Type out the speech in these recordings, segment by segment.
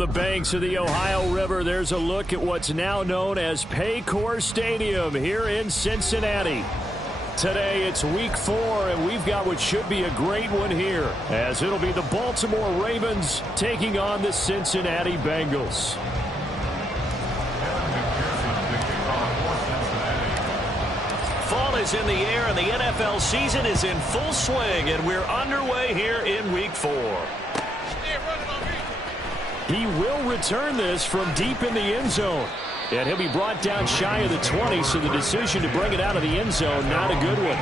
the banks of the Ohio River, there's a look at what's now known as Paycor Stadium here in Cincinnati. Today it's week 4, and we've got what should be a great one here, as it'll be the Baltimore Ravens taking on the Cincinnati Bengals. Fall is in the air, and the NFL season is in full swing, and we're underway here in week 4. He will return this from deep in the end zone. And he'll be brought down shy of the 20, so the decision to bring it out of the end zone, not a good one.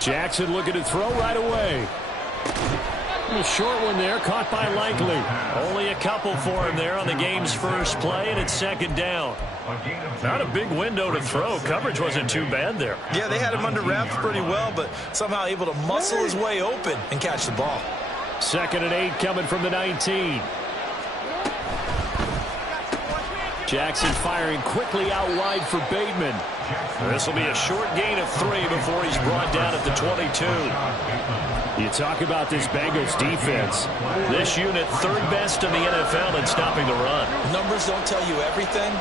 Jackson looking to throw right away. A short one there, caught by Likely. Only a couple for him there on the game's first play, and it's second down. Not a big window to throw. Coverage wasn't too bad there. Yeah, they had him under wraps pretty well, but somehow able to muscle his way open and catch the ball. 2nd and 8 coming from the 19. Jackson firing quickly out wide for Bateman. This will be a short gain of 3 before he's brought down at the 22. You talk about this Bengals defense. This unit, 3rd best in the NFL in stopping the run. Numbers don't tell you everything,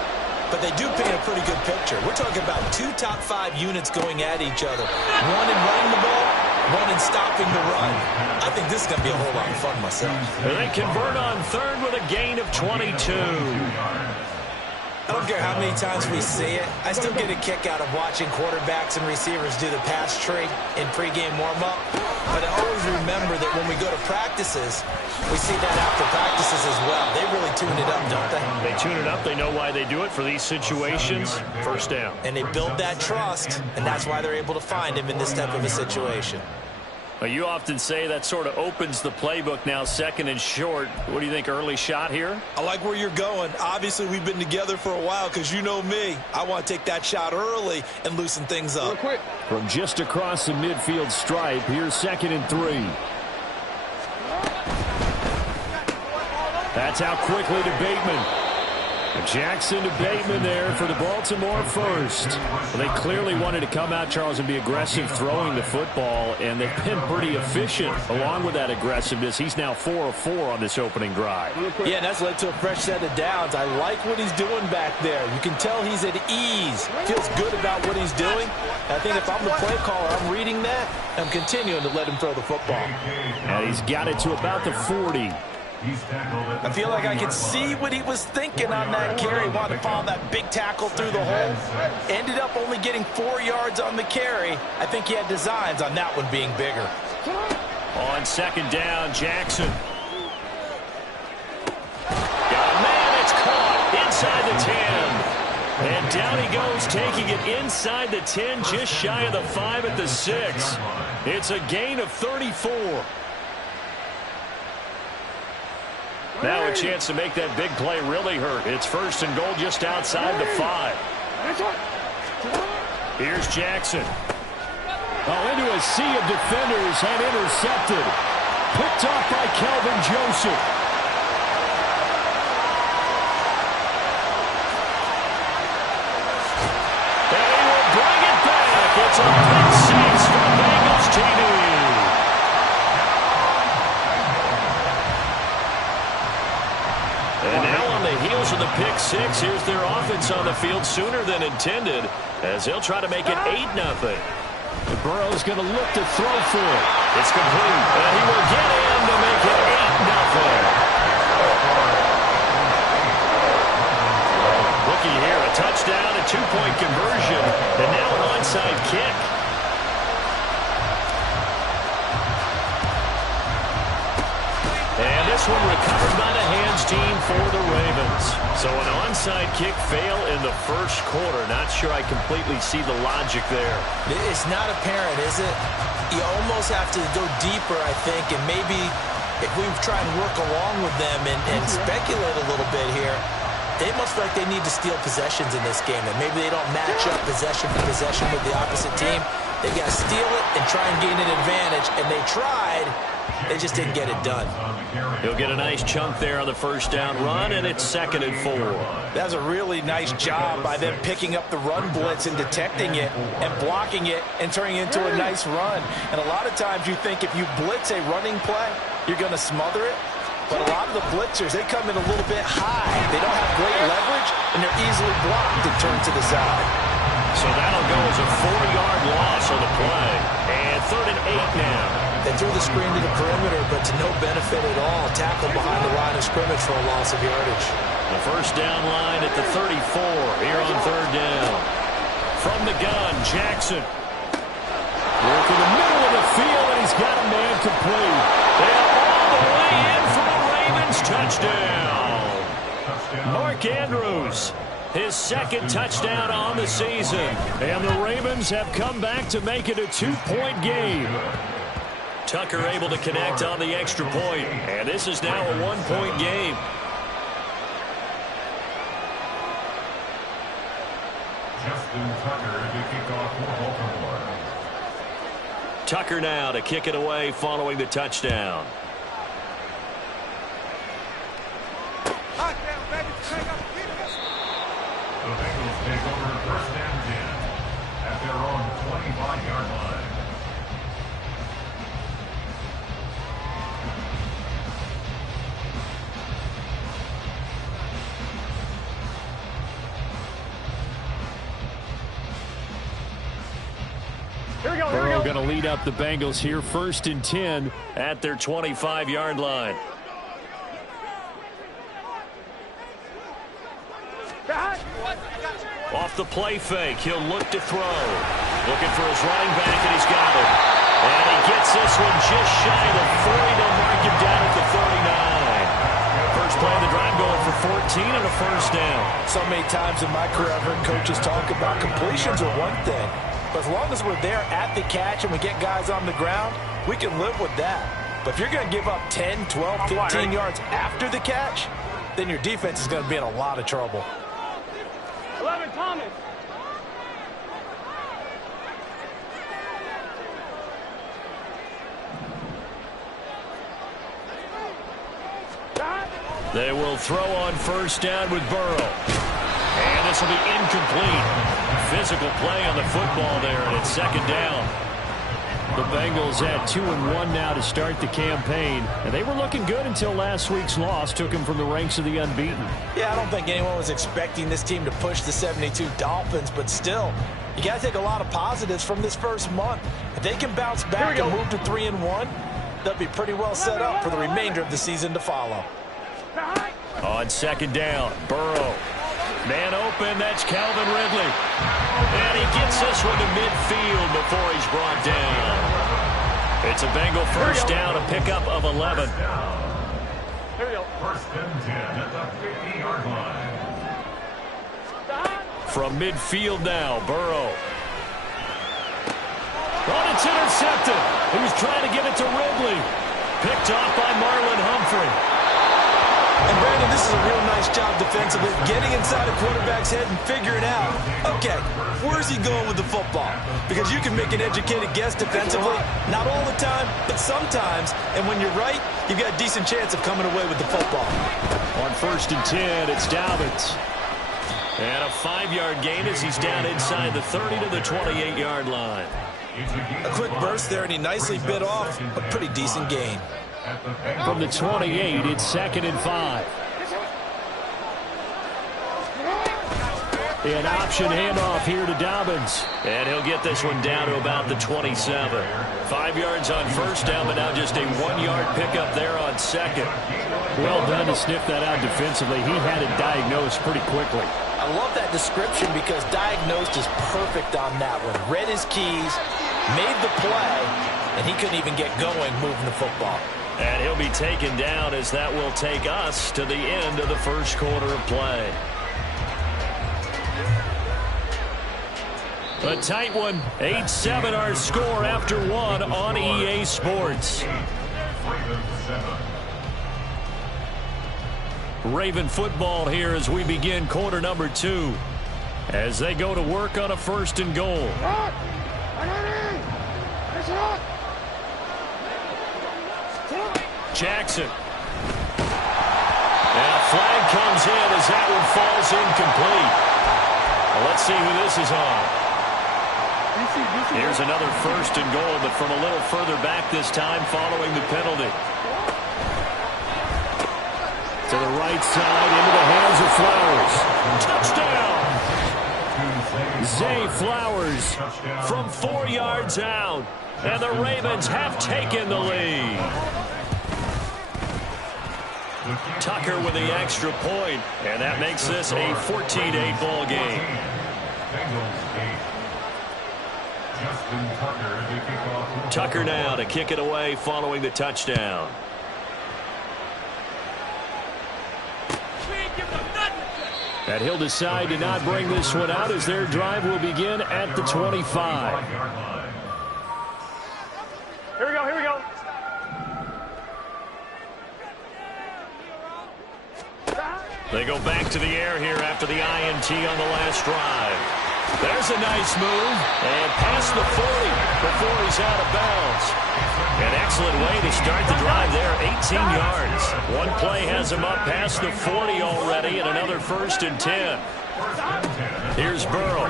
but they do paint a pretty good picture. We're talking about 2 top 5 units going at each other. One in running the ball, one in stopping the run. I think this is going to be a whole lot of fun myself. And they convert on 3rd with a gain of 22. I don't care how many times we see it. I still get a kick out of watching quarterbacks and receivers do the pass tree in pregame warm-up. But I always remember that when we go to practices, we see that after practices as well. They really tune it up, don't they? They tune it up. They know why they do it for these situations. First down. And they build that trust, and that's why they're able to find him in this type of a situation. Well, you often say that sort of opens the playbook now, 2nd and short. What do you think, early shot here? I like where you're going. Obviously, we've been together for a while because you know me. I want to take that shot early and loosen things up. From just across the midfield stripe, here's 2nd and 3. That's out quickly to Bateman. Jackson to Bateman there for the Baltimore first. Well, they clearly wanted to come out, Charles, and be aggressive throwing the football, and they've been pretty efficient along with that aggressiveness. He's now 4 of 4 on this opening drive. Yeah, and that's led to a fresh set of downs. I like what he's doing back there. You can tell he's at ease. Feels good about what he's doing. I think if I'm the play caller, I'm reading that. I'm continuing to let him throw the football. And he's got it to about the 40. I feel like I could see what he was thinking on that carry. Wanted to follow that big tackle through the hole. Ended up only getting 4 yards on the carry. I think he had designs on that one being bigger. On 2nd down, Jackson. Got a man, it's caught inside the 10. And down he goes, taking it inside the 10, just shy of the 5 at the 6. It's a gain of 34. Now a chance to make that big play really hurt. It's 1st and goal just outside the 5. Here's Jackson. Oh, into a sea of defenders and intercepted. Picked off by Kelvin Joseph. And he will bring it back. It's a pick 6 for Bengals TV. And now on the heels of the pick 6, here's their offense on the field sooner than intended, as they'll try to make it 8-0. Burrow's going to look to throw for it. It's complete, and he will get in to make it 8-0. Looky here, a touchdown, a 2-point conversion, and now an onside kick. And this one recovered by the hands team for the Ravens. So an onside kick fail in the first quarter. Not sure I completely see the logic there. It's not apparent, is it? You almost have to go deeper, I think, and maybe if we try and work along with them and speculate a little bit here, They must feel like they need to steal possessions in this game, and maybe they don't match up possession for possession with the opposite team. They got to steal it and try and gain an advantage, and they tried. They just didn't get it done. He'll get a nice chunk there on the first down run, and it's 2nd and 4. That was a really nice job by them picking up the run blitz and detecting it and blocking it and turning it into a nice run. And a lot of times you think if you blitz a running play, you're going to smother it. But a lot of the blitzers, they come in a little bit high. They don't have great leverage, and they're easily blocked and turned to the side. So that'll go as a 4-yard loss on the play. And 3rd and 8 now. They threw the screen to the perimeter, but to no benefit at all. Tackled behind the line of scrimmage for a loss of yardage. The first down line at the 34 here on 3rd down. From the gun, Jackson. Work in the middle of the field, and he's got a man complete. They're all the way in for the Ravens touchdown. Mark Andrews, his 2nd touchdown on the season. And the Ravens have come back to make it a 2-point game. Tucker able to connect on the extra point. And this is now a 1-point game. Justin Tucker to kick off for Baltimore. Tucker now to kick it away following the touchdown. The Bengals take over 1st and 10 at their own 25-yard line. Burrow going to lead up the Bengals here, 1st and 10 at their 25-yard line. Off the play fake, he'll look to throw. Looking for his running back, and he's got it. And he gets this one just shy of the 40. They'll mark him down at the 39. First play of the drive going for 14 and a 1st down. So many times in my career I've heard coaches talk about completions are one thing. But as long as we're there at the catch and we get guys on the ground, we can live with that. But if you're going to give up 10, 12, 15 yards after the catch, then your defense is going to be in a lot of trouble. 11, Thomas. They will throw on 1st down with Burrow. And this will be incomplete. Physical play on the football there, and it's 2nd down. The Bengals at 2-1 now to start the campaign. And they were looking good until last week's loss took them from the ranks of the unbeaten. Yeah, I don't think anyone was expecting this team to push the 72 Dolphins, but still, you got to take a lot of positives from this first month. If they can bounce back and move to 3-1, they'll be pretty well set up for the remainder of the season to follow. On 2nd down, Burrow. Man open, that's Calvin Ridley. And he gets this one to midfield before he's brought down. It's a Bengal 1st down, a pickup of 11. Here we go. 1st and 10 at the 50-yard line. From midfield now, Burrow. Oh, it's intercepted. He was trying to give it to Ridley. Picked off by Marlon Humphrey. And Brandon, this is a real nice job defensively, getting inside a quarterback's head and figuring out, okay, where's he going with the football? Because you can make an educated guess defensively, not all the time, but sometimes. And when you're right, you've got a decent chance of coming away with the football. On 1st and 10, it's Dobbins. And a 5-yard gain as he's down inside the 30 to the 28-yard line. A quick burst there, and he nicely bit off a pretty decent gain. From the 28, it's 2nd and 5. An option handoff here to Dobbins. And he'll get this one down to about the 27. 5 yards on 1st down, but now just a 1-yard pickup there on 2nd. Well done to sniff that out defensively. He had it diagnosed pretty quickly. I love that description because diagnosed is perfect on that one. Read his keys, made the play, and he couldn't even get going moving the football. And he'll be taken down as that will take us to the end of the 1st quarter of play. A tight one. 8-7 our score after 1 on EA Sports. Raven football here as we begin quarter number 2. As they go to work on a 1st and goal. Jackson. And a flag comes in as that one falls incomplete. Well, let's see who this is on. Here's another 1st and goal, but from a little further back this time following the penalty. To the right side, into the hands of Flowers. Touchdown! Zay Flowers from 4 yards out. And the Ravens have taken the lead. Tucker with the extra point, and that makes this a 14-8 ball game. Tucker now to kick it away following the touchdown. And he'll decide to not bring this one out as their drive will begin at the 25. Here we go, here we go. They go back to the air here after the INT on the last drive. There's a nice move, and past the 40 before he's out of bounds. An excellent way to start the drive there, 18 yards. One play has him up past the 40 already, and another 1st and 10. Here's Burrow.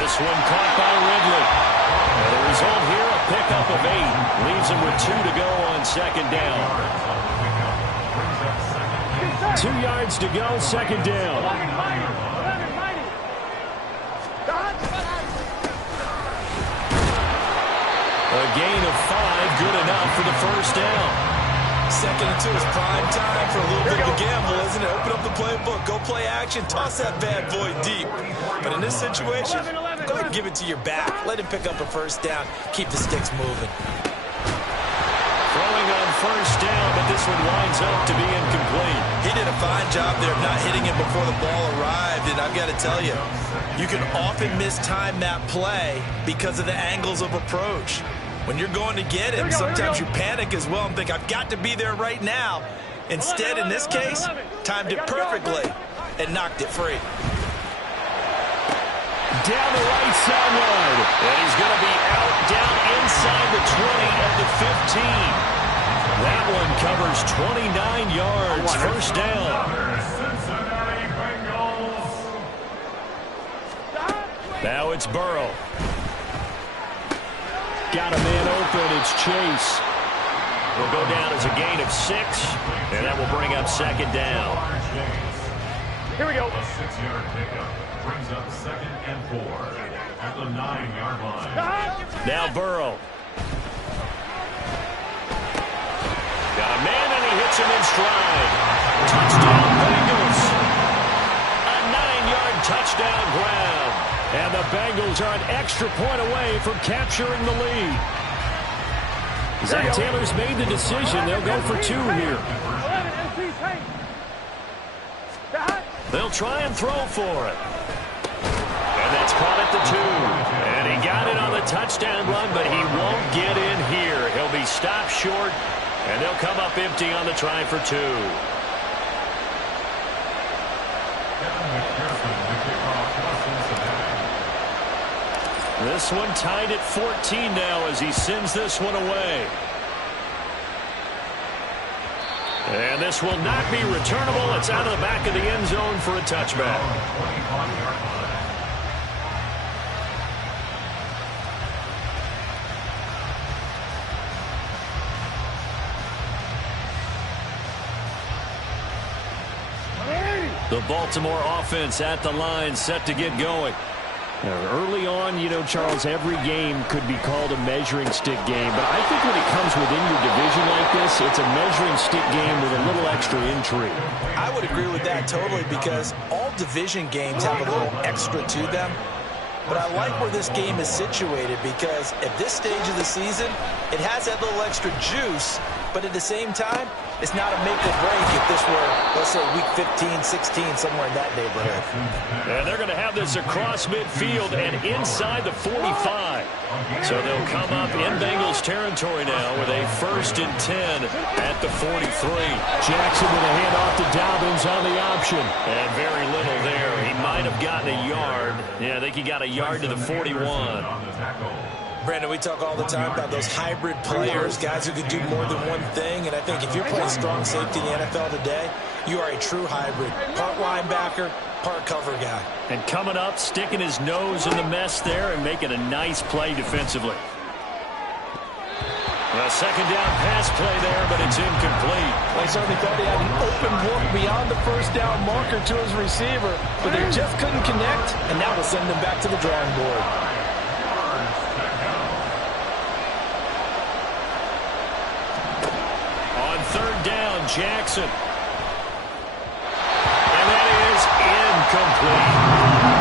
This one caught by Ridley. And the result here, a pickup of 8. Leaves him with 2 to go on 2nd down. 2 yards to go, 2nd down. A gain of 5, good enough for the 1st down. 2nd and 2 is prime time for a little bit of a gamble, isn't it? Open up the playbook, go play action, toss that bad boy deep. But in this situation, go ahead and give it to your back. Let him pick up a 1st down. Keep the sticks moving. Throwing on 1st down, but this one winds up to be incomplete. He did a fine job there of not hitting it before the ball arrived, and I've got to tell you, you can often mistime that play because of the angles of approach. When you're going to get him, sometimes you panic as well and think, I've got to be there right now. Instead, in this case, timed it perfectly and knocked it free. Down the right sideline. And he's going to be out down inside the 20 at the 15. That one covers 29 yards. 1st down. Now it's Burrow. Got a man open. It's Chase. Will go down as a gain of 6, and that will bring up 2nd down. Here we go. A 6-yard pickup brings up 2nd and 4 at the 9-yard line. Now Burrow. Got a man, and he hits him in stride. Touchdown, Bengals. A 9-yard touchdown grab. And the Bengals are an extra point away from capturing the lead. Zach Taylor's made the decision. They'll go for 2 here. They'll try and throw for it. And that's caught at the 2. And he got it on the touchdown run, but he won't get in here. He'll be stopped short, and they'll come up empty on the try for 2. This one tied at 14 now as he sends this one away. And this will not be returnable. It's out of the back of the end zone for a touchback. The Baltimore offense at the line, set to get going. Early on, you know, Charles, every game could be called a measuring stick game. But I think when it comes within your division like this, it's a measuring stick game with a little extra intrigue. I would agree with that totally because all division games have a little extra to them. But I like where this game is situated because at this stage of the season, it has that little extra juice, but at the same time, it's not a make or break if this were, let's say, week 15, 16, somewhere in that neighborhood. And they're going to have this across midfield and inside the 45. So they'll come up in Bengals territory now with a 1st and 10 at the 43. Jackson with a handoff to Dobbins on the option. And very little there. He might have gotten a yard. Yeah, I think he got a yard to the 41. Brandon, we talk all the time about those hybrid players, guys who can do more than one thing. And I think if you're playing strong safety in the NFL today, you are a true hybrid. Part linebacker, part cover guy. And coming up, sticking his nose in the mess there and making a nice play defensively. A second down pass play there, but it's incomplete. They certainly thought he had an open look beyond the first down marker to his receiver, but they just couldn't connect, and that will send them back to the drawing board. On 3rd down, Jackson. And that is incomplete.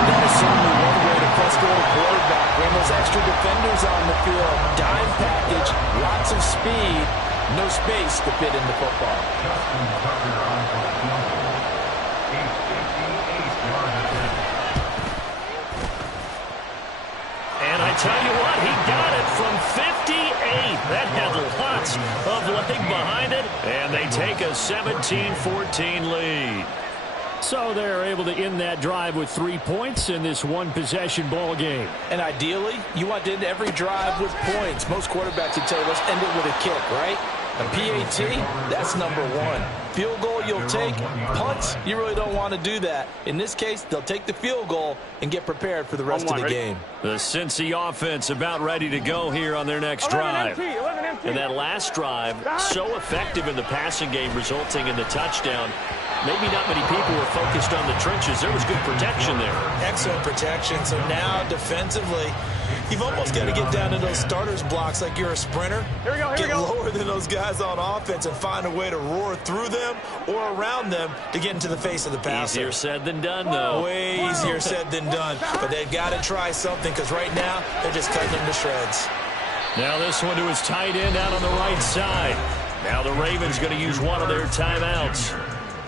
That is certainly one way to frustrate a quarterback. When those extra defenders on the field, dime package, lots of speed, no space to fit in the football. And I tell you what, he got it from 58. That had lots of leg behind it. And they take a 17-14 lead. So they're able to end that drive with 3 points in this one-possession ball game. And ideally, you want to end every drive with points. Most quarterbacks would tell you, let's end it with a kick, right? A PAT, that's number one. Field goal you'll take. Punts, you really don't want to do that. In this case, they'll take the field goal and get prepared for the rest of the game. The Cincy offense about ready to go here on their next drive. And that last drive, so effective in the passing game, resulting in the touchdown. Maybe not many people were focused on the trenches. There was good protection there. Excellent protection. So now defensively, you've almost got to get down to those starters blocks like you're a sprinter. Get lower than those guys on offense and find a way to roar through them or around them to get into the face of the passer. Easier said than done, though. Way easier said than done. But they've got to try something because right now they're just cutting them to shreds. Now this one to his tight end out on the right side. Now the Ravens going to use one of their timeouts.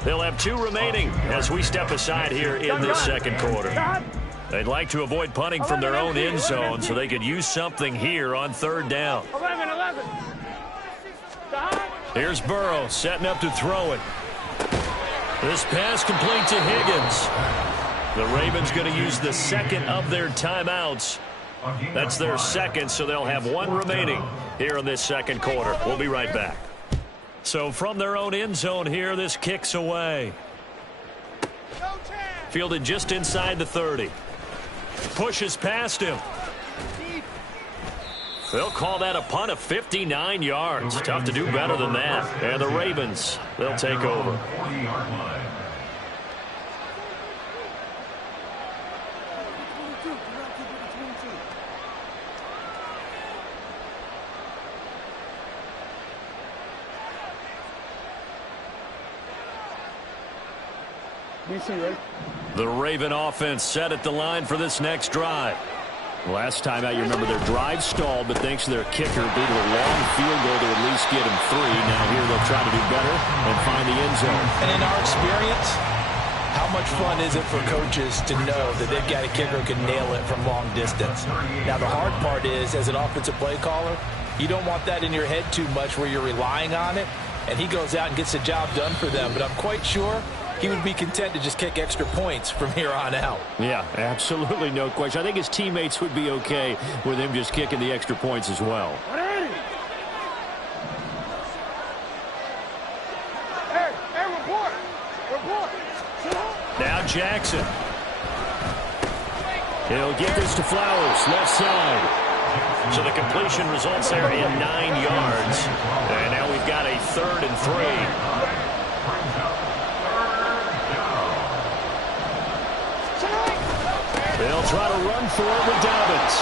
They'll have 2 remaining as we step aside here in this second quarter. They'd like to avoid punting from their own end zone so they could use something here on 3rd down. 11. Here's Burrow setting up to throw it. This pass complete to Higgins. The Ravens going to use the second of their timeouts. That's their second, so they'll have 1 remaining here in this second quarter. We'll be right back. So from their own end zone here, this kicks away. Fielded just inside the 30. Pushes past him. They'll call that a punt of 59 yards. Tough to do better than that. And the Ravens, they'll take over. The Raven offense set at the line for this next drive. Last time out, you remember their drive stalled, but thanks to their kicker, due to a long field goal to at least get them 3. Now here they'll try to do better and find the end zone. And in our experience, how much fun is it for coaches to know that they've got a kicker who can nail it from long distance? Now, the hard part is, as an offensive play caller, you don't want that in your head too much where you're relying on it, and he goes out and gets the job done for them. But I'm quite sure he would be content to just kick extra points from here on out. Yeah, absolutely no question. I think his teammates would be okay with him just kicking the extra points as well. Report. Now Jackson. He'll get this to Flowers, left side. So the completion results there in 9 yards. And now we've got a 3rd and 3. They'll try to run for it with Dobbins.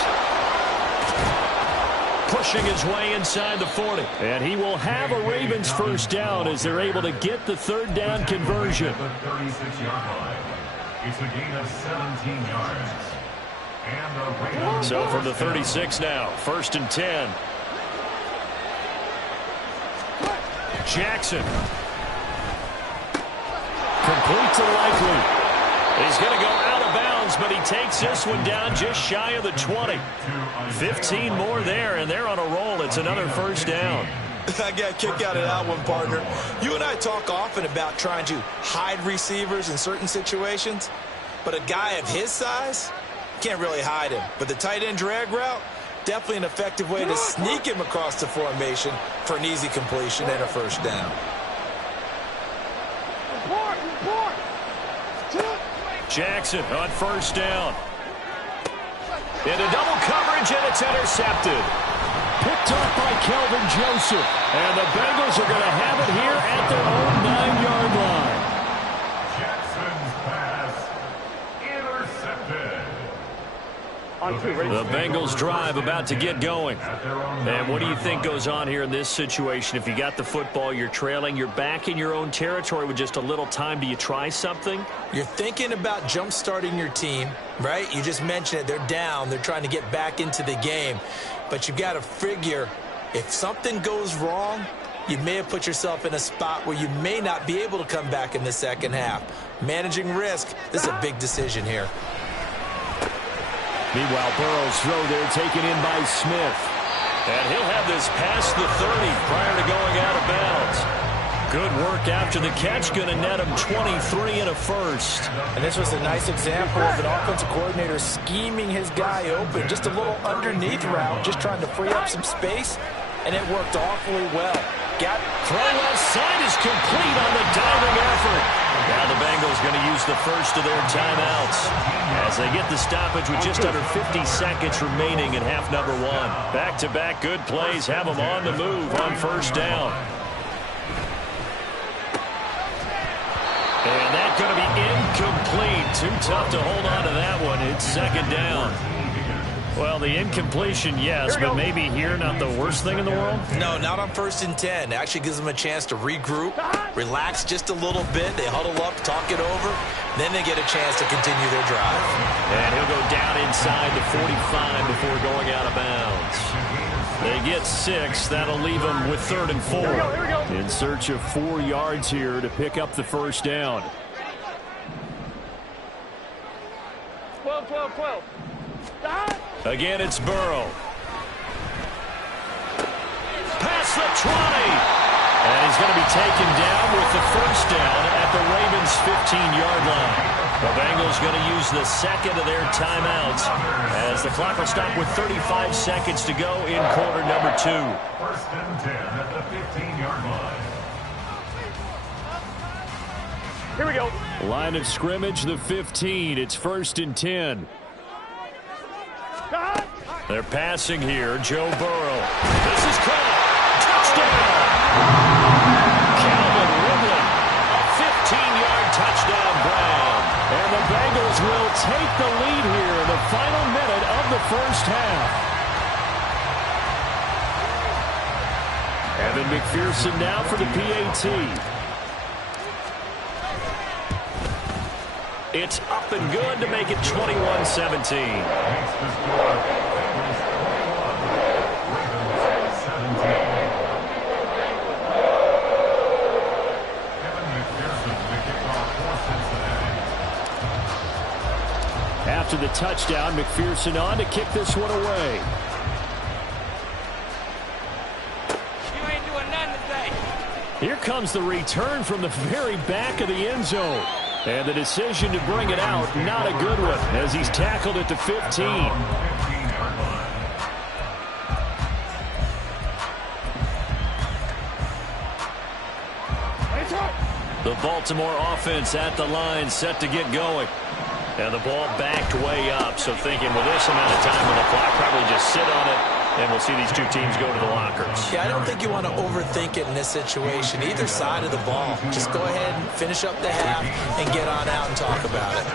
Pushing his way inside the 40. And he will have a Ravens first down as they're able to get the 3rd down conversion. The 36-yard line. It's a gain of 17 yards. So from the 36 now, 1st and 10. Jackson. Complete to Likely. He's going to go out of bounds, but he takes this one down just shy of the 20. 15 more there, and they're on a roll. It's another 1st down. I got a kick out of that one, partner. You and I talk often about trying to hide receivers in certain situations, but a guy of his size can't really hide him. But the tight end drag route, definitely an effective way to sneak him across the formation for an easy completion and a 1st down. Jackson on 1st down. Into double coverage, and it's intercepted. Picked up by Kelvin Joseph. And the Bengals are going to have it here at their own 9-yard line. Jackson's pass intercepted. The Bengals drive about to get going. And what do you think goes on here in this situation? If you got the football, you're trailing, you're back in your own territory with just a little time. Do you try something? You're thinking about jump-starting your team, right? You just mentioned it. They're down. They're trying to get back into the game. But you've got to figure if something goes wrong, you may have put yourself in a spot where you may not be able to come back in the second half. Managing risk, this is a big decision here. Meanwhile, Burrow's throw there taken in by Smith. And he'll have this past the 30 prior to going out of bounds. Good work after the catch, going to net him 23 and a 1st. And this was a nice example of an offensive coordinator scheming his guy open. Just a little underneath route, just trying to free up some space, and it worked awfully well. Throw left side is complete on the diving effort. Now the Bengals going to use the 1st of their timeouts as they get the stoppage with just under 50 seconds remaining in half number 1. Back-to-back good plays have them on the move on 1st down. And that's going to be incomplete. Too tough to hold on to that one. It's 2nd down. Well, the incompletion, yes, but maybe here not the worst thing in the world? No, not on 1st and 10. It actually gives them a chance to regroup, relax just a little bit. They huddle up, talk it over. Then they get a chance to continue their drive. And he'll go down inside the 45 before going out of bounds. They get 6. That'll leave them with 3rd and 4. Here we go. In search of 4 yards here to pick up the 1st down. 12, 12, 12. Again, it's Burrow. Past the 20. And he's going to be taken down with the 1st down at the Ravens' 15-yard line. The Bengals going to use the 2nd of their timeouts as the clock will stop with 35 seconds to go in quarter number 2. 1st and 10 at the 15-yard line. Here we go. Line of scrimmage, the 15. It's 1st and 10. They're passing here. Joe Burrow. This is caught. Touchdown. Calvin Ridley. A 15-yard touchdown grab. And the Bengals will take the lead here in the final minute of the 1st half. Evan McPherson now for the PAT. It's up and good to make it 21-17. After the touchdown, McPherson on to kick this one away. You ain't doing nothing today. Here comes the return from the very back of the end zone. And the decision to bring it out, not a good one, as he's tackled at the 15. The Baltimore offense at the line, set to get going. And the ball backed way up, so thinking, well, this amount of time on the clock, probably just sit on it, and we'll see these two teams go to the lockers. Yeah, I don't think you want to overthink it in this situation, either side of the ball. Just go ahead and finish up the half and get on out and talk about it.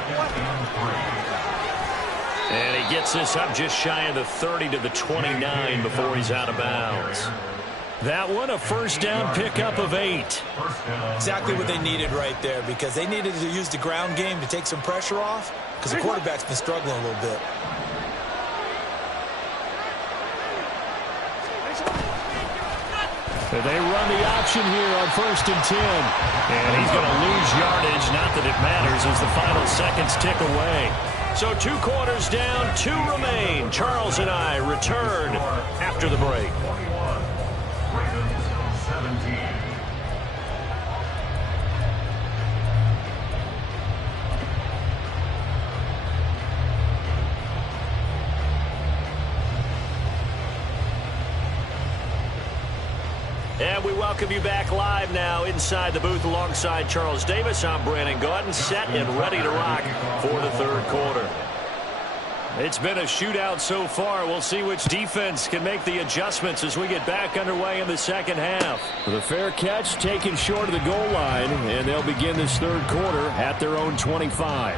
And he gets this up just shy of the 30 to the 29 before he's out of bounds. That one, a 1st down pickup of 8. Exactly what they needed right there, because they needed to use the ground game to take some pressure off, because the quarterback's been struggling a little bit. They run the option here on 1st and 10. And he's going to lose yardage. Not that it matters as the final seconds tick away. So 2 quarters down, 2 remain. Charles and I return after the break. 21, Ravens 17. And we welcome you back live now inside the booth alongside Charles Davis. I'm Brandon Gaudin, set and ready to rock for the 3rd quarter. It's been a shootout so far. We'll see which defense can make the adjustments as we get back underway in the 2nd half. The fair catch taken short of the goal line, and they'll begin this 3rd quarter at their own 25.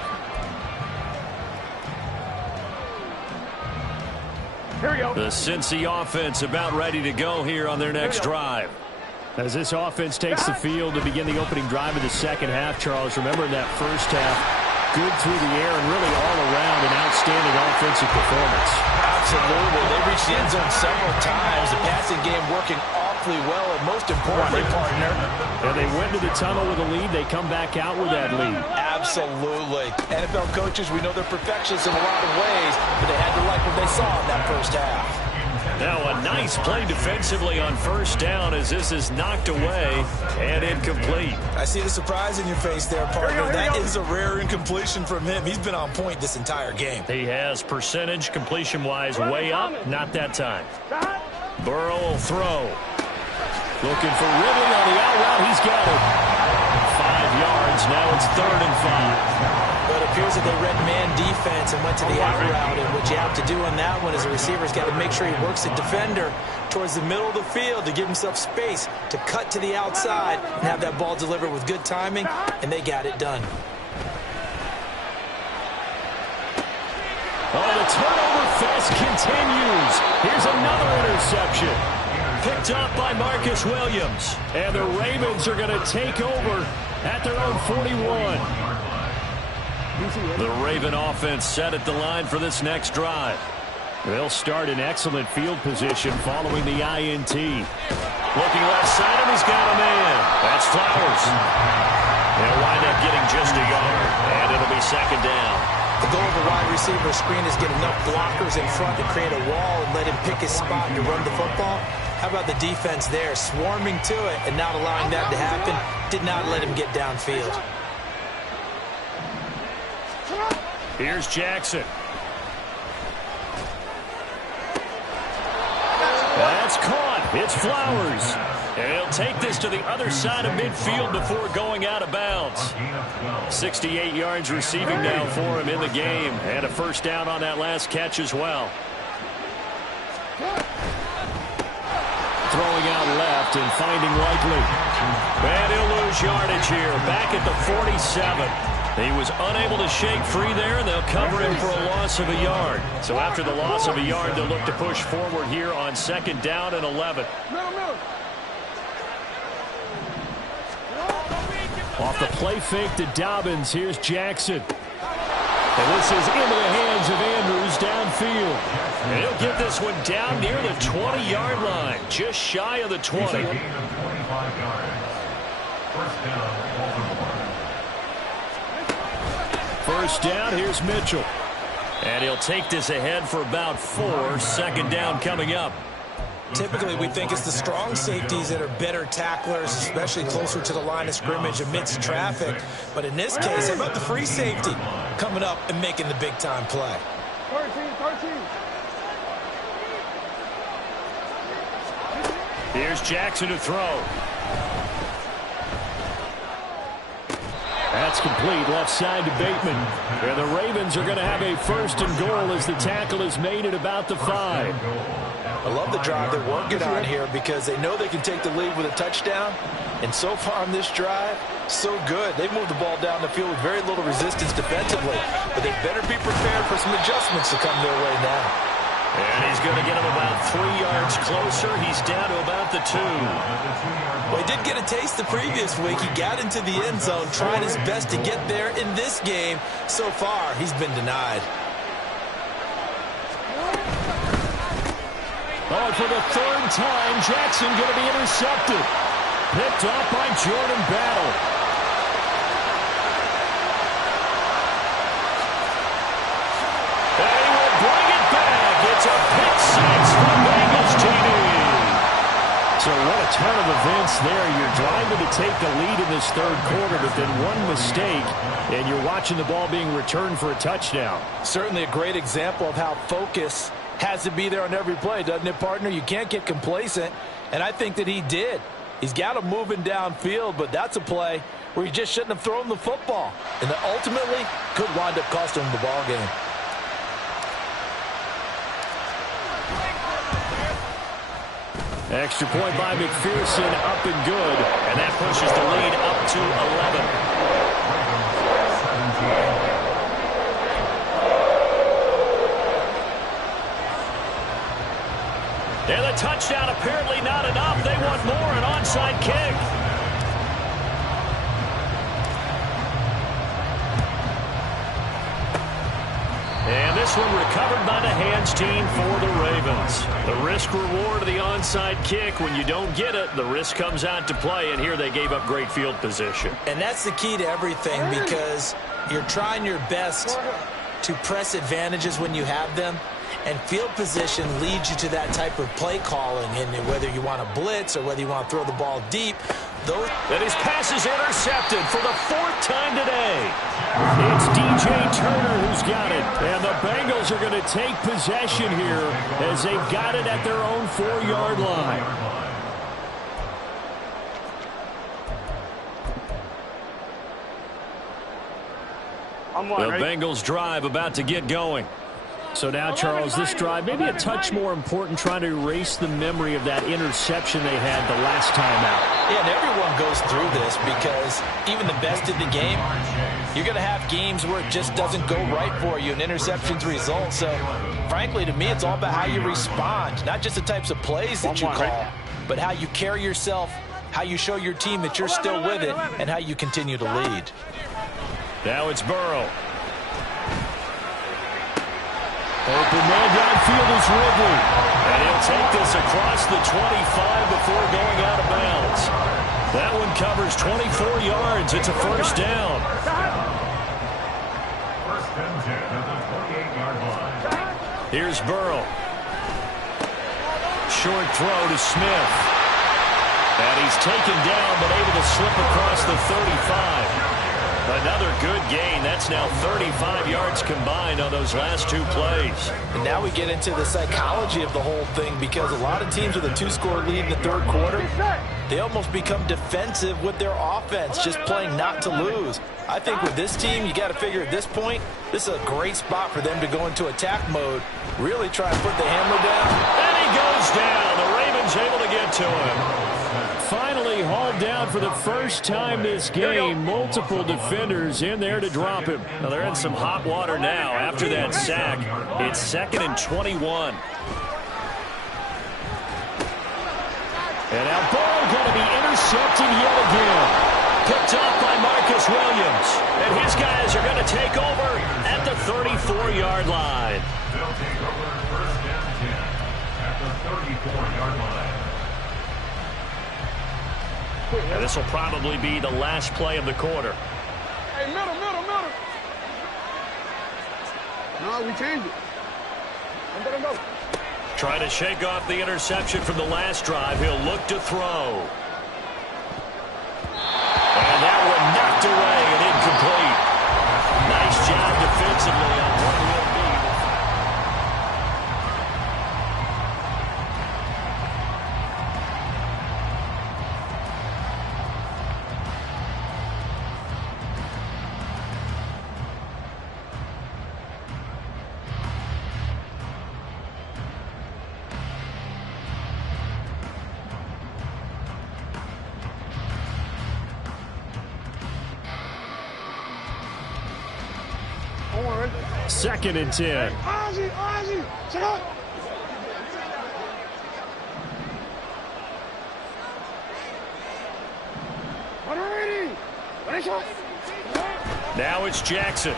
Here we go. The Cincy offense about ready to go here on their next drive. As this offense takes the field to begin the opening drive of the 2nd half, Charles, remember in that 1st half, good through the air and really all around an outstanding offensive performance. Absolutely. They reached the end zone several times. The passing game working awfully well, and most importantly, partner. And they went to the tunnel with a lead. They come back out with that lead. Absolutely. NFL coaches, we know they're perfectionists in a lot of ways, but they had to like what they saw in that 1st half. Now a nice play defensively on 1st down as this is knocked away and incomplete. I see the surprise in your face there, partner. That is a rare incompletion from him. He's been on point this entire game. He has percentage completion-wise way up. Not that time. Burrow will throw. Looking for Ridley on the out route. He's got it. 5 yards. Now it's 3rd and 5. But it appears that they read man defense and went to the out route. And what you have to do on that one is a receiver's got to make sure he works the defender towards the middle of the field to give himself space to cut to the outside and have that ball delivered with good timing, and they got it done. Oh, the turnover fest continues. Here's another interception. Picked up by Marcus Williams. And the Ravens are going to take over at their own 41. The Raven offense set at the line for this next drive. They'll start in excellent field position following the INT. Looking left side, and he's got a man. That's Flowers. They'll wind up getting just a yard, and it'll be 2nd down. The goal of a wide receiver screen is get enough blockers in front to create a wall and let him pick his spot to run the football. How about the defense there, swarming to it and not allowing that to happen? Did not let him get downfield. Here's Jackson. That's caught. It's Flowers. And he'll take this to the other side of midfield before going out of bounds. 68 yards receiving now for him in the game. And a 1st down on that last catch as well. Throwing out left and finding Likely. And he'll lose yardage here. Back at the 47. He was unable to shake free there, and they'll cover him for a loss of a yard. So after the loss of a yard, they'll look to push forward here on 2nd down and 11. Off the play fake to Dobbins, here's Jackson. And this is into the hands of Andrews downfield. And he'll get this one down near the 20-yard line, just shy of the 20. 25 yards. 1st down, Baltimore. 1st down, here's Mitchell. And he'll take this ahead for about 4. 2nd down coming up. Typically, we think it's the strong safeties that are better tacklers, especially closer to the line of scrimmage amidst traffic. But in this case, how about the free safety coming up and making the big-time play? 13. Here's Jackson to throw. That's complete, left side to Bateman. And the Ravens are going to have a 1st and goal as the tackle is made at about the 5. I love the drive they're working on here because they know they can take the lead with a touchdown. And so far on this drive, so good. They've moved the ball down the field with very little resistance defensively. But they better be prepared for some adjustments to come their way now. And he's going to get him about 3 yards closer. He's down to about the 2. Well, he did get a taste the previous week. He got into the end zone, trying his best to get there in this game. So far, he's been denied. Oh, and for the third time, Jackson going to be intercepted. Picked off by Jordan Battle. And he will bring it back. It's a pick six for Bengals TD. So what a turn of events there. You're driving to take the lead in this third quarter, but then one mistake, and you're watching the ball being returned for a touchdown. Certainly a great example of how focus has to be there on every play, doesn't it, partner? You can't get complacent, and I think that he did. He's got him moving downfield, but that's a play where he just shouldn't have thrown the football, and that ultimately could wind up costing him the ball game. Extra point by McPherson, up and good, and that pushes the lead up to 11. And the touchdown apparently not enough. They want more, an onside kick. And this one recovered by the hands team for the Ravens. The risk reward of the onside kick. When you don't get it, the risk comes out to play, and here they gave up great field position. And that's the key to everything, because you're trying your best to press advantages when you have them. And field position leads you to that type of play calling. And whether you want to blitz or whether you want to throw the ball deep, and his pass is intercepted for the fourth time today. It's DJ Turner who's got it. And the Bengals are going to take possession here as they've got it at their own 4-yard line. The Bengals drive about to get going. So now, Charles, this drive, maybe a touch more important, trying to erase the memory of that interception they had the last time out. Yeah, and everyone goes through this because even the best in the game, you're going to have games where it just doesn't go right for you and interceptions result. So, frankly, to me, it's all about how you respond, not just the types of plays that you call, but how you carry yourself, how you show your team that you're still with it, and how you continue to lead. Now it's Burrow. Open man downfield is Ridley. And he'll take this across the 25 before going out of bounds. That one covers 24 yards. It's a first down. First and 10 at the 28-yard line. Here's Burrow. Short throw to Smith. And he's taken down but able to slip across the 35. Another good gain. That's now 35 yards combined on those last two plays. And now we get into the psychology of the whole thing, because a lot of teams with a 2-score lead in the third quarter, they almost become defensive with their offense, just playing not to lose. I think with this team, you got to figure at this point, this is a great spot for them to go into attack mode, really try and put the hammer down. And he goes down. The Ravens able to get to him. Finally hauled down for the first time this game. Multiple defenders in there to drop him. Now they're in some hot water now after that sack. It's 2nd and 21. And now Burrow going to be intercepted yet again. Picked off by Marcus Williams. And his guys are going to take over at the 34-yard line. They'll take over first and 10 at the 34-yard line. And this will probably be the last play of the quarter. Hey, middle. No, we changed it. Let him go. Trying to shake off the interception from the last drive. He'll look to throw. And that one knocked away and incomplete. Nice job defensively on what will be. Second and 10. Ozzy, check out. Ready. Now it's Jackson.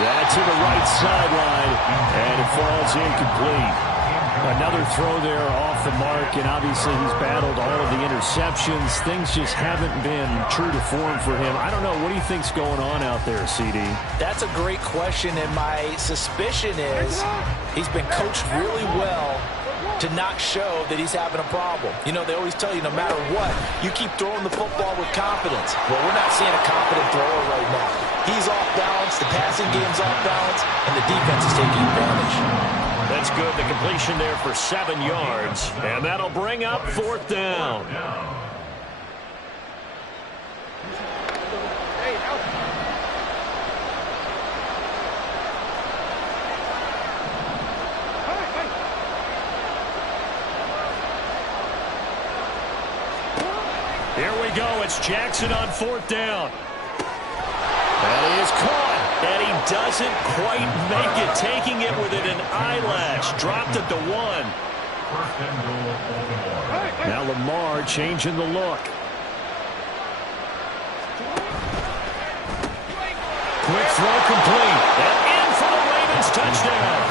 Yeah, to the right sideline, and it falls incomplete. Another throw there off the mark, and obviously he's battled all of the interceptions. Things just haven't been true to form for him. I don't know. What do you think's going on out there, CD? That's a great question, and my suspicion is he's been coached really well to not show that he's having a problem. You know, they always tell you no matter what, you keep throwing the football with confidence. Well, we're not seeing a confident thrower right now. He's off balance, the passing game's off balance, and the defense is taking advantage. That's good. The completion there for 7 yards. And that'll bring up 4th down. Here we go. It's Jackson on 4th down. And he is caught. And he doesn't quite make it, taking it within an eyelash. Dropped it to 1. Now Lamar changing the look. Quick throw complete. And in for the Ravens touchdown.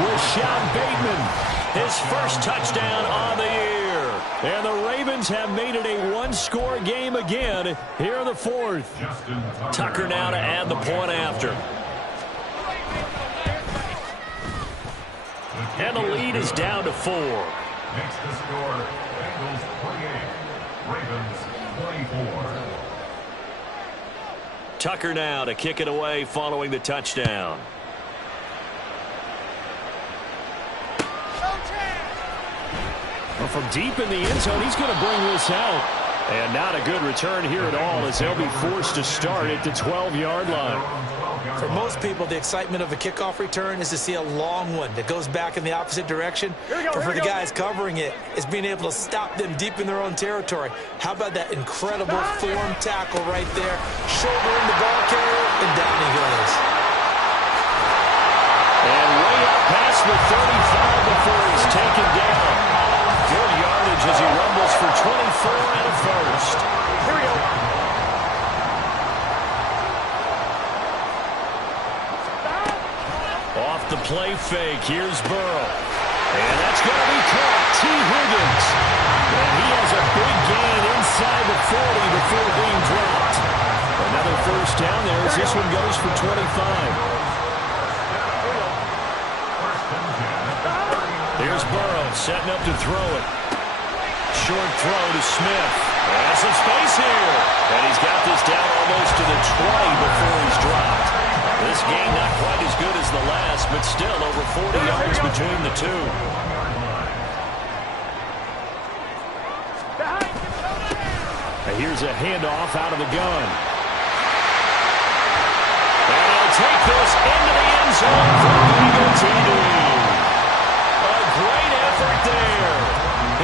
Rashad Bateman, his first touchdown on the year. And the Ravens have made it a one-score game again here in the 4th. Tucker now to add the point after. And the lead is down to 4. Makes the score Bengals 28, Ravens 24. Tucker now to kick it away following the touchdown. Well, from deep in the end zone, he's going to bring this out. And not a good return here at all as they'll be forced to start at the 12-yard line. For most people, the excitement of a kickoff return is to see a long one that goes back in the opposite direction. But for the guys covering it, it's being able to stop them deep in their own territory. How about that incredible form tackle right there? Shouldering the ball carrier, and down he goes. And way up past the 35 before he's taken down. Good yardage as he rumbles for 24 and a first. Here we go. Off the play fake. Here's Burrow. And that's going to be caught. T. Higgins. And he has a big gain inside the 40 before being dropped. Another first down there as this one goes for 25. Here's Burrow setting up to throw it. Short throw to Smith. Has some space here. And he's got this down almost to the 20 before he's dropped. This game not quite as good as the last, but still over 40 yards between the two. And here's a handoff out of the gun. And he'll take this into the end zone for Bengal TD. Great effort there.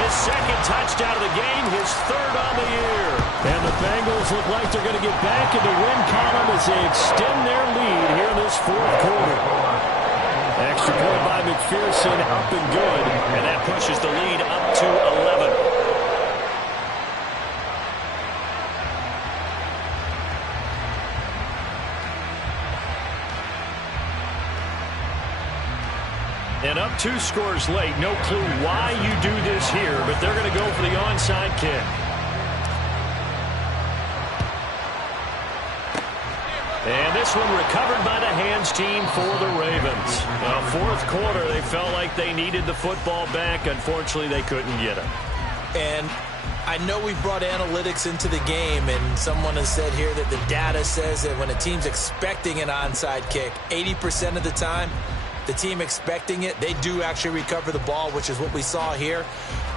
His second touchdown of the game, his 3rd on the year. And the Bengals look like they're going to get back in the win column as they extend their lead here in this 4th quarter. Extra point by McPherson, up and good. And that pushes the lead up to 11. And up 2 scores late. No clue why you do this here, but they're going to go for the onside kick. And this one recovered by the hands team for the Ravens. Now, 4th quarter, they felt like they needed the football back. Unfortunately, they couldn't get it. And I know we brought analytics into the game, and someone has said here that the data says that when a team's expecting an onside kick, 80% of the time, the team expecting it, they do actually recover the ball, which is what we saw here.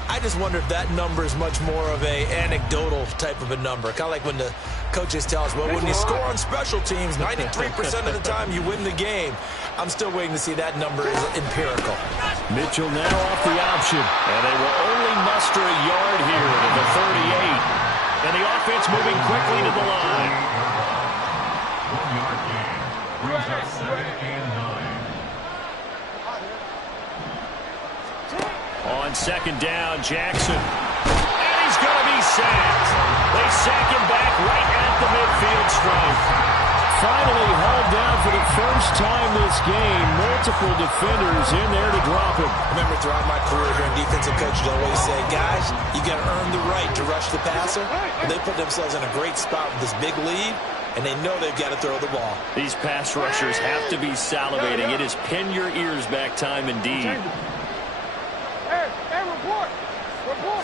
I just wonder if that number is much more of a anecdotal type of a number. Kind of like when the coaches tell us, well, when you score on special teams, 93% of the time you win the game. I'm still waiting to see that number is empirical. Mitchell now off the option, and they will only muster a yard here to the 38. And the offense moving quickly to the line. 1-yard gain. Brings up 2nd and 9. On 2nd down, Jackson. And he's going to be sacked. They sack him back right at the midfield stripe. finally hauled down for the first time this game. Multiple defenders in there to drop him. I remember throughout my career here in defensive coaches always say, guys, you got to earn the right to rush the passer. And they put themselves in a great spot with this big lead, and they know they've got to throw the ball. These pass rushers have to be salivating. It is pin your ears back time indeed. Hey, report. Report.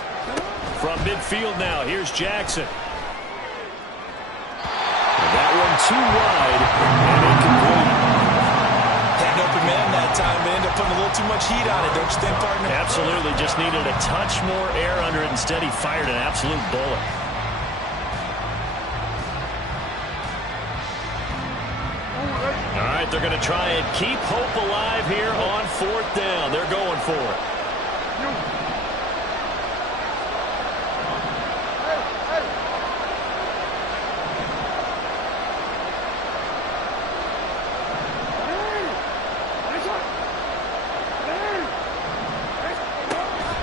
From midfield now, here's Jackson. And that one too wide and incomplete. Had an open man that time, but ended up putting a little too much heat on it, don't you think, partner? Absolutely, just needed a touch more air under it. Instead, he fired an absolute bullet. All right, they're going to try and keep hope alive here on 4th down. They're going for it.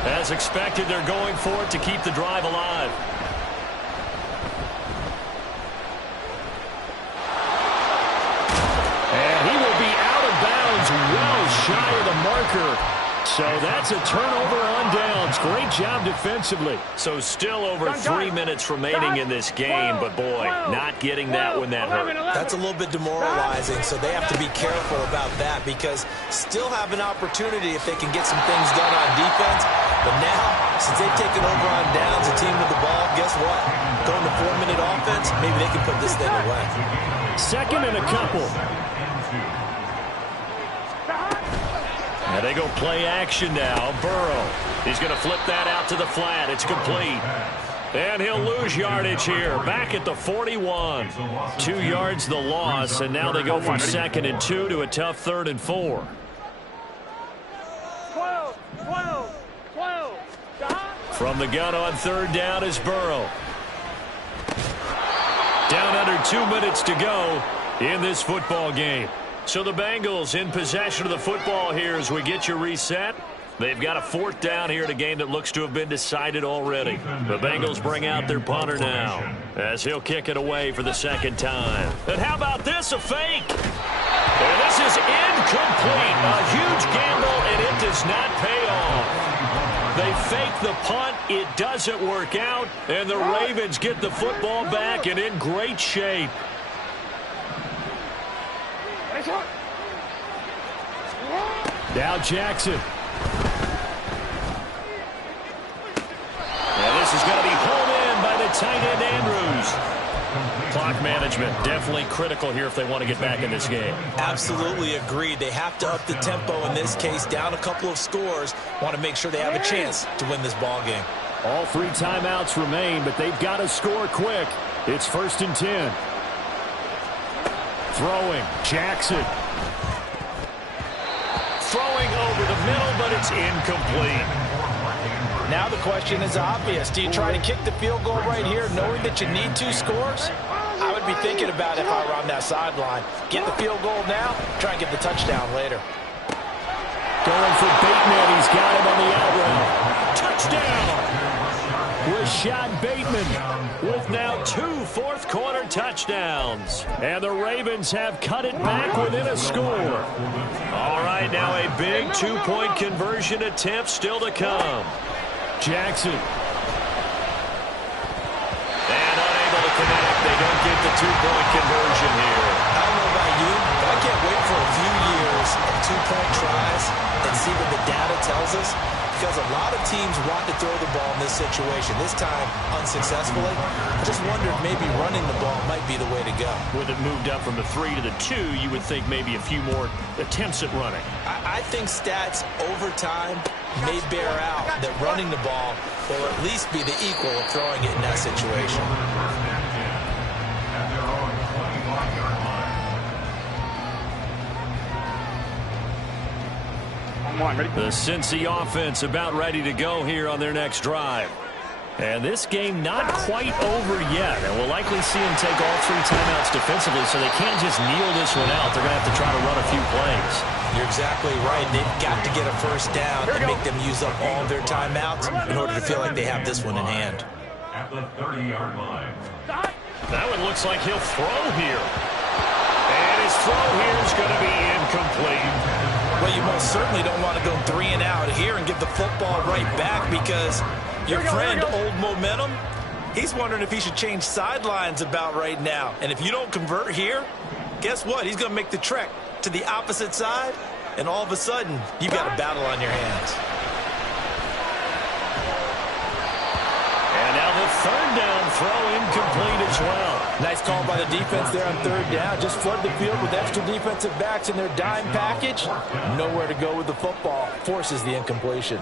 As expected, they're going for it to keep the drive alive. And he will be out of bounds, well shy of the marker. So that's a turnover on downs. Great job defensively. So still over 3 minutes remaining in this game, but boy, not getting that when that hurt. That's a little bit demoralizing, so they have to be careful about that because still have an opportunity if they can get some things done on defense. But now, since they've taken over on downs, a team with the ball, guess what? Going to 4-minute offense, maybe they can put this thing away. 2nd and a couple. Now they go play action now. Burrow. He's going to flip that out to the flat. It's complete. And he'll lose yardage here. Back at the 41. 2 yards the loss, and now they go from 2nd and 2 to a tough 3rd and 4. 12. From the gun on 3rd down is Burrow. Down under 2 minutes to go in this football game. So the Bengals in possession of the football here as we get you reset. They've got a 4th down here in a game that looks to have been decided already. The Bengals bring out their punter now as he'll kick it away for the 2nd time. And how about this, a fake? And this is incomplete. A huge gamble, and it does not pay off. They fake the punt. It doesn't work out, and the Ravens get the football back and in great shape. Now Jackson. And this is going to be pulled in by the tight end Andrews. Clock management definitely critical here if they want to get back in this game. Absolutely agreed. They have to up the tempo in this case, down a couple of scores. Want to make sure they have a chance to win this ball game. All 3 timeouts remain, but they've got to score quick. It's 1st and 10. Throwing, Jackson. Throwing over the middle, but it's incomplete. Now the question is obvious. Do you try to kick the field goal right here knowing that you need 2 scores? I would be thinking about it if I were on that sideline. Get the field goal now, try and get the touchdown later. Going for Bateman. He's got him on the out route. Touchdown! Rashad Bateman with now 2 fourth-quarter touchdowns. And the Ravens have cut it back within a score. All right, now a big 2-point conversion attempt still to come. Jackson. And unable to connect. They don't get the 2-point conversion here. I don't know about you, but I can't wait for a few years of 2-point tries and see what the data tells us. Because a lot of teams want to throw the ball in this situation. This time, unsuccessfully. I just wondered maybe running the ball might be the way to go. With it moved up from the 3 to the 2, you would think maybe a few more attempts at running. I think stats over time may bear out that running the ball will at least be the equal of throwing it in that situation. The Cincy offense about ready to go here on their next drive. And this game not quite over yet. And we'll likely see them take all 3 timeouts defensively, so they can't just kneel this one out. They're going to have to try to run a few plays. You're exactly right. They've got to get a first down and make them use up all their timeouts in order to feel like they have this one in hand. At the 30-yard line. That one looks like he'll throw here. throw here is going to be incomplete. Well, you most certainly don't want to go 3 and out here and give the football right back, because your friend, Old Momentum, he's wondering if he should change sidelines about right now. And if you don't convert here, guess what? He's going to make the trek to the opposite side, and all of a sudden, you've got a battle on your hands. And now the third down throw incomplete as well. Nice call by the defense there on third down. Just flood the field with extra defensive backs in their dime package. Nowhere to go with the football. Forces the incompletion.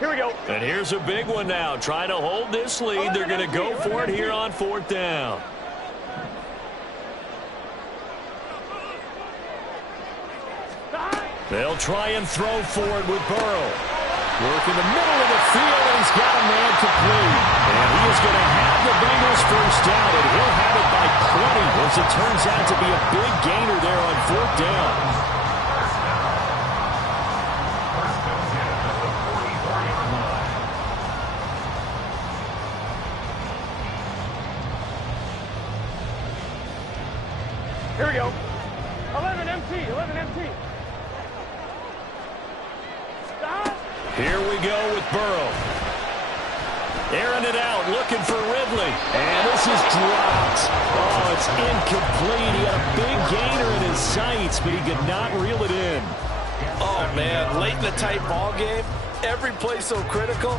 Here we go. And here's a big one now. Trying to hold this lead. They're going to go for it here on fourth down. They'll try and throw for it with Burrow. Work in the middle of the field, and he's got a man complete. And he is going to have the Bengals first down, and he'll have it by 20, as it turns out to be a big gainer there on fourth down. Here we go. 11 MT, 11 MT. Here we go with Burrow. Airing it out, looking for Ridley. And this is dropped. Oh, it's incomplete. He had a big gainer in his sights, but he could not reel it in. Oh, man, late in the tight ball game, every play so critical,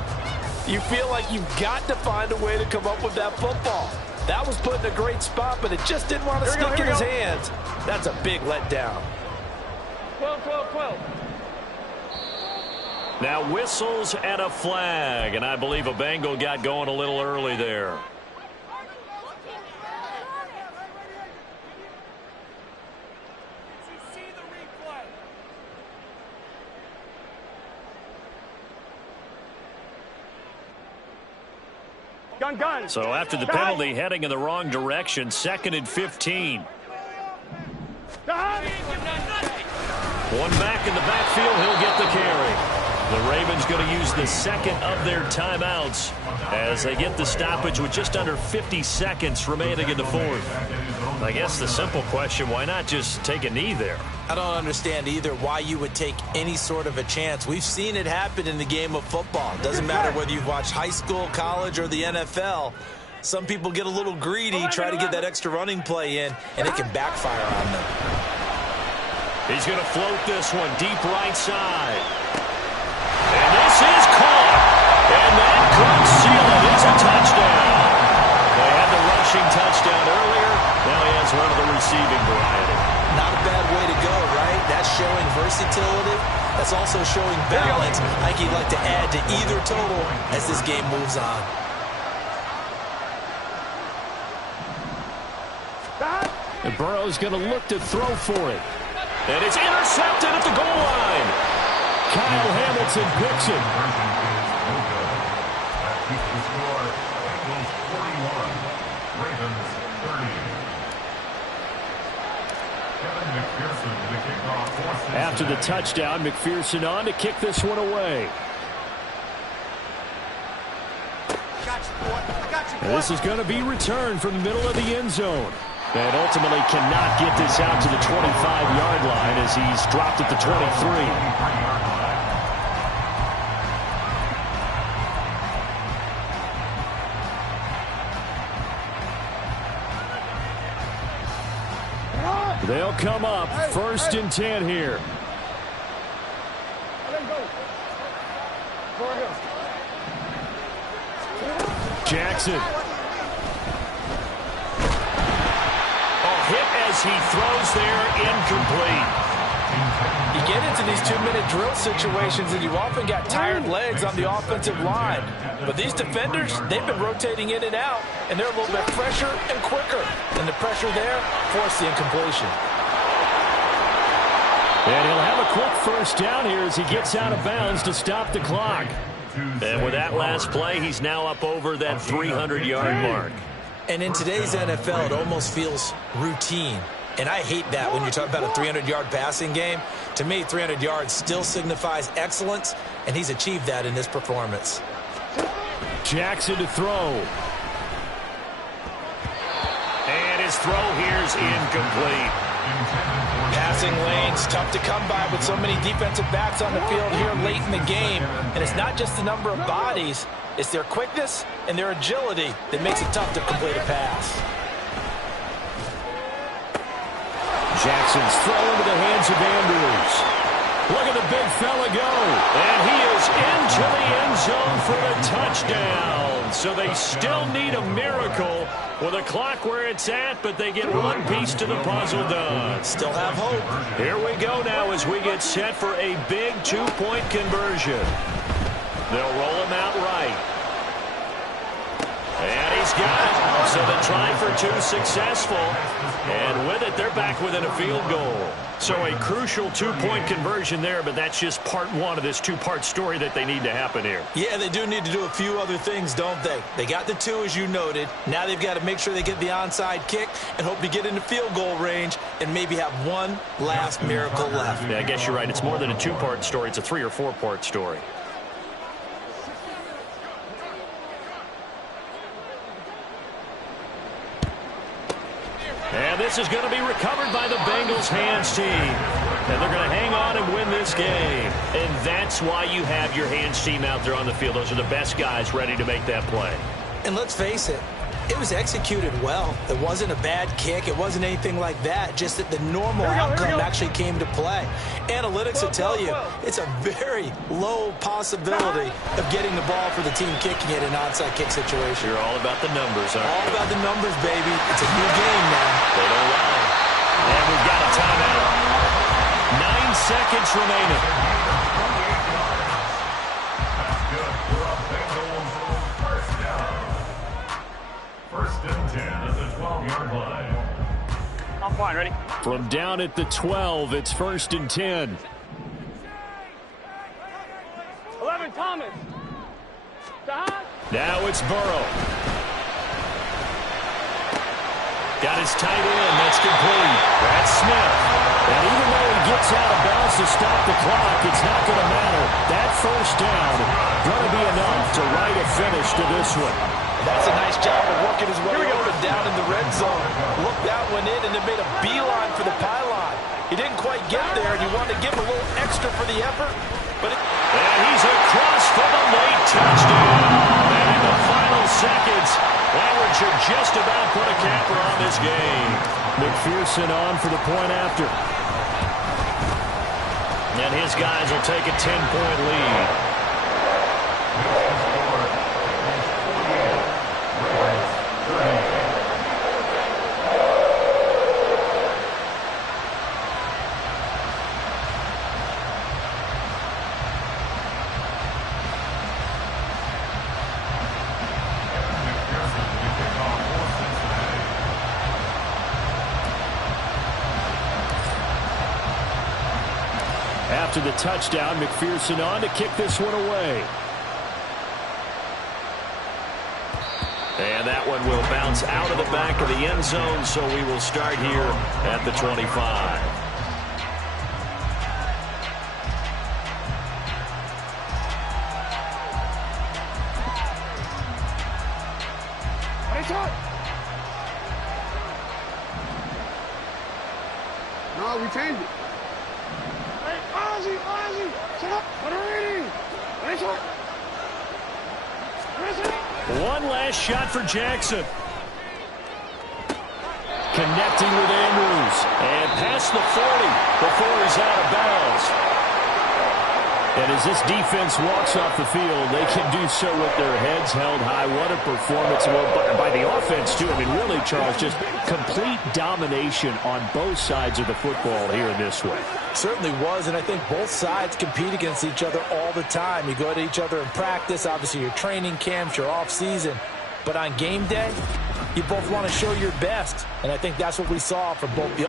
you feel like you've got to find a way to come up with that football. That was put in a great spot, but it just didn't want to stick in his hands. That's a big letdown. 12, 12, 12. Now whistles and a flag, and I believe a Bengal got going a little early there. Gun. So after the penalty, heading in the wrong direction, 2nd and 15. One back in the backfield, he'll get the carry. The Ravens going to use the second of their timeouts as they get the stoppage with just under 50 seconds remaining in the fourth. I guess the simple question, why not just take a knee there? I don't understand either why you would take any sort of a chance. We've seen it happen in the game of football. It doesn't matter whether you've watched high school, college, or the NFL. Some people get a little greedy, try to get that extra running play in, and it can backfire on them. He's going to float this one deep right side. And this is caught. And that could seal it. It's a touchdown. They had the rushing touchdown earlier. Now he has one of the receiving variety. Not a bad way to go, right? That's showing versatility. That's also showing balance. I think he'd like to add to either total as this game moves on. And Burrow's going to look to throw for it. And it's intercepted at the goal line. Kyle Hamilton picks it. After the touchdown, McPherson on to kick this one away. And this is going to be returned from the middle of the end zone. And ultimately cannot get this out to the 25-yard line as he's dropped at the 23. They'll come up 1st and 10 here. Jackson. Hit as he throws there, incomplete. You get into these 2-minute drill situations and you often got tired legs on the offensive line. But these defenders, they've been rotating in and out, and they're a little bit fresher and quicker. And the pressure there forced the incompletion. And he'll have a quick first down here as he gets out of bounds to stop the clock. And with that last play, he's now up over that 300-yard mark. And in today's NFL, it almost feels routine. And I hate that when you're talking about a 300-yard passing game. To me, 300 yards still signifies excellence, and he's achieved that in this performance. Jackson to throw. his throw here's incomplete. Passing lanes, tough to come by with so many defensive backs on the field here late in the game. And it's not just the number of bodies, it's their quickness and their agility that makes it tough to complete a pass. Jackson's throw into the hands of Andrews. Look at the big fella go. And he is into the end zone for the touchdown. So they still need a miracle with a clock where it's at, but they get one piece to the puzzle done. Still have hope. Here we go now as we get set for a big two-point conversion. They'll roll him out right. And he's got it. So the try for two successful. And with it, they're back within a field goal. So a crucial two-point conversion there, but that's just part one of this two-part story that they need to happen here. Yeah, they do need to do a few other things, don't they? They got the two, as you noted. Now they've got to make sure they get the onside kick and hope to get into field goal range and maybe have one last miracle left. Yeah, I guess you're right. It's more than a two-part story. It's a three- or four-part story. And this is going to be recovered by the Bengals hands team. And they're going to hang on and win this game. And that's why you have your hands team out there on the field. Those are the best guys ready to make that play. And let's face it, it was executed well. It wasn't a bad kick. It wasn't anything like that. Just that the normal outcome actually came to play. Analytics will tell you it's a very low possibility of getting the ball for the team kicking it in an onside kick situation. You're all about the numbers, aren't you? All about the numbers, baby. It's a new game now. They don't lie. And we've got a timeout. 9 seconds remaining. First and 10 at the 12-yard line. I'm fine, ready? From down at the 12, it's first and 10. 11, Thomas. Now it's Burrow. Got his tight end. That's complete. That's Smith. And even though he gets out of bounds to stop the clock, it's not going to matter. That first down going to be enough to write a finish to this one. That's a nice job of working his way over down in the red zone. Looked that one in and then made a beeline for the pylon. He didn't quite get there, and you wanted to give him a little extra for the effort. And he's across for the late touchdown. And in the final seconds, Lawrence should just about put a capper on this game. McPherson on for the point after. And his guys will take a 10-point lead. After the touchdown, McPherson on to kick this one away. And that one will bounce out of the back of the end zone, so we will start here at the 25. No, we changed it. Hey, Ozzy, shut up. What are we reading? One last shot for Jackson. Connecting with Andrews. And past the 40 before he's out of bounds. And as this defense walks off the field, they can do so with their heads held high. What a performance by the offense, too. I mean, really, Charles, just complete domination on both sides of the football here in this one. Certainly was, and I think both sides compete against each other all the time. You go at each other in practice, obviously your training camps, your off-season. But on game day, you both want to show your best, and I think that's what we saw from both the